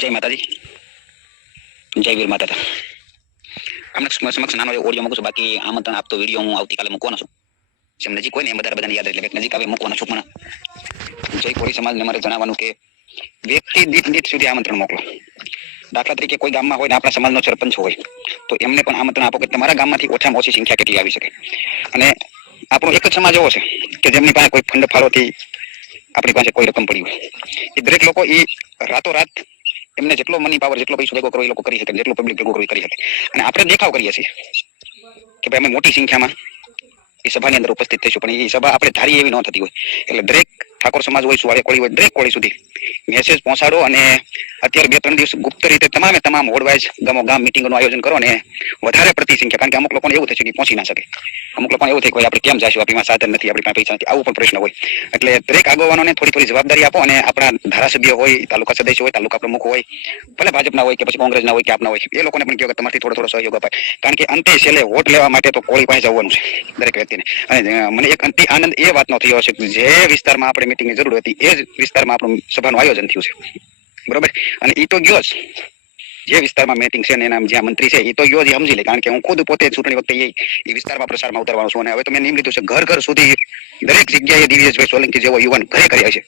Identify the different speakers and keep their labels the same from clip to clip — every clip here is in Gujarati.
Speaker 1: જય માતાજી. જય વીર માતા હમણાં સમક્ષ નાનો ઓડિયો મૂકું છું. બાકી આમંત્રણ આપતો વીડિયો હું આવતીકાલે મૂકવાનો છું. જેમ નજીક હોય ને એમ વધારે બધાને યાદ એટલે નજીક આવે મૂકવાનો છું પણ જય કોળી સમાજને મારે જણાવવાનું કે વ્યક્તિ દીઠ દીઠ સુધી આમંત્રણ મોકલો. દાખલા તરીકે કોઈ ગામમાં હોય ને આપણા સમાજનો સરપંચ હોય, તો એમને પણ આમંત્રણ આપો કે તમારા ગામમાંથી ઓછામાં ઓછી સંખ્યા કેટલી આવી શકે. અને આપણો એક જ સમાજ એવો છે કે જેમની પાસે કોઈ ફંડ ફાળોથી આપણી પાસે કોઈ રકમ પડી હોય. એ દરેક લોકો એ રાતોરાત એમને જેટલો મની પાવર જેટલો પૈસો ભેગો કરો, એ લોકો કરી શકે જેટલો પબ્લિક ભેગો કરી શકે. અને આપણે દેખાવ કરીએ છીએ કે ભાઈ અમે મોટી સંખ્યામાં એ સભાની અંદર ઉપસ્થિત થઈશું. પણ એ સભા આપણે ધારી એવી ન થતી હોય. એટલે દરેક ઠાકોર સમાજ હોય સુવાળે કોળી હોય, દરેક કોળી સુધી મેસેજ પહોંચાડો અને અત્યારે બે ત્રણ દિવસ ગુપ્ત રીતે તમામે તમામ વોર્ડવાઇઝ ગામો ગામ મિટિંગનું આયોજન કરો અને વધારે પ્રતિ સંખ્યા કારણ કે અમુક લોકોને એવું થશે કે પહોંચી ના શકે. અમુક લોકોને એવું થાય કે આપણે કેમ જઈશું, આપણી સાધન નથી, આપણી પાસે પૈસા નથી, આવું પણ પ્રશ્ન હોય. એટલે દરેક આગેવાનોને થોડી થોડી જવાબદારી આપો અને આપણા ધારાસભ્ય હોય, તાલુકા સદસ્ય હોય, તાલુકા પ્રમુખ હોય, ભલે ભાજપના હોય કે પછી કોંગ્રેસના હોય કે આપના હોય, એ લોકોને પણ કહો કે તમારથી થોડો થોડો સહયોગ અપાય. કારણ કે અંતે છેલ્લે વોટ લેવા માટે તો કોળી પાસે જવાનું છે, દરેક વ્યક્તિને. અને મને એક અંતિ આનંદ એ વાતનો થયો છે જે વિસ્તારમાં આપણે મિટિંગની જરૂર હતી, એ જ વિસ્તારમાં આપણું સભાનું આયોજન થયું છે. બરોબર? અને એ તો ગયો જ. જે વિસ્તારમાં મેટિંગ છે એના જ્યાં મંત્રી છે એ તો ગયો જ સમજી લે. કારણ કે હું ખુદ પોતે ચૂંટણી વખતે એ વિસ્તારમાં પ્રસારમાં ઉતરવાનો છું. અને હવે તો મેં નિયમ લીધું છે, ઘર ઘર સુધી દરેક જગ્યાએ દિવ્યેશભાઈ સોલંકી જેવો યુવાન ઘરે ઘરે છે.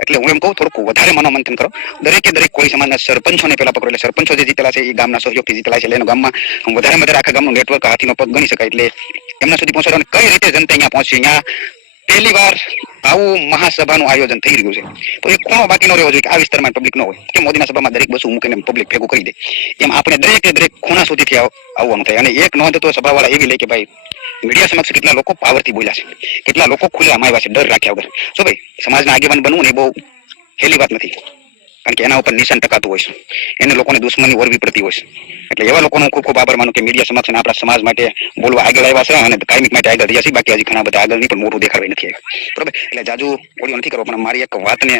Speaker 1: એટલે હું એમ કહું, થોડુંક વધારે મનોમંથન કરો. દરેકે દરેક કોઈ સમાજના સરપંચોને પેલા પકડો. એટલે સરપંચો જે જીતેલા છે એ ગામના સહયોગથી જીતેલા છે. એટલે એનું ગામમાં વધારે વધારે આખા ગામનું નેટવર્ક હાથીનો પગ ગણી શકાય. એટલે એમના સુધી પહોંચાડો કઈ રીતે જનતા અહીંયા પહોંચશે? અહીંયા પહેલી વાર આવું મહાસભાનું આયોજન થઈ રહ્યું છે. તો એ ખૂણો બાકી ન રહેવો જોઈએ કે આ વિસ્તારમાં પબ્લિક ન હોય? કે મોદીના સભામાં દરેક બસો મૂકીને પબ્લિક ભેગું કરી દે. એમ આપણે દરેકે દરેક ખૂણા સુધીથી આવવાનું થાય. અને એક નોંધ તો સભાવાળા એવી લે કે ભાઈ, મીડિયા સમક્ષ કેટલા લોકો પાવરથી બોલ્યા છે. કેટલા લોકો ખુલ્લામાં આવ્યા છે, ડર રાખ્યા વગર. જો ભાઈ, સમાજના આગેવાન બનવું ને એ બહુ હેલી વાત નથી. કારણ કે એના ઉપર નિશાન ટકાતું હોય એને લોકોને દુશ્મની વરવી પડતી હોય એટલે એવા લોકોનો ખૂબ ખૂબ આભાર માનું કે મીડિયા સમક્ષ અને આપણા સમાજ માટે બોલવા આગળ આવ્યા છે અને કાયમિક માટે આગળ રહ્યા છે. બાકી હજી ઘણા બધા આગળની પણ મોટું દેખાડવા નથી બરોબર? એટલે જાજુ ઓડિયો નથી કરવો, પણ મારી એક વાતને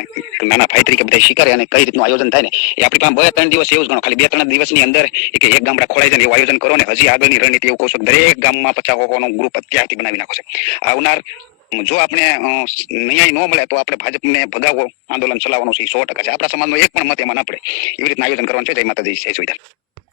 Speaker 1: નાના ભાઈ તરીકે બધા સ્વીકારે અને કઈ રીતનું આયોજન થાય ને એ આપણી પાસે બે ત્રણ દિવસ એવું જ ગણો, ખાલી બે ત્રણ દિવસની અંદર એક એક ગામડા ખોલાઈ જાય એવું આયોજન કરો ને હજી આગળની રણનીતિ એવું કહું છું દરેક ગામમાં પચાસ લોકોનો ગ્રુપ અત્યારથી બનાવી નાખો છે. આવનાર જો આપણે ન્યાય ન મળે તો આપણે ભાજપને ભગાવો, આંદોલન ચલાવવાનું છે સો ટકા છે. આપણા સમાજનો એક પણ મત એમાં ના પડે. એવી રીતના આયોજન કરવાનું છે. જય માતાજી, જય સુવિધા.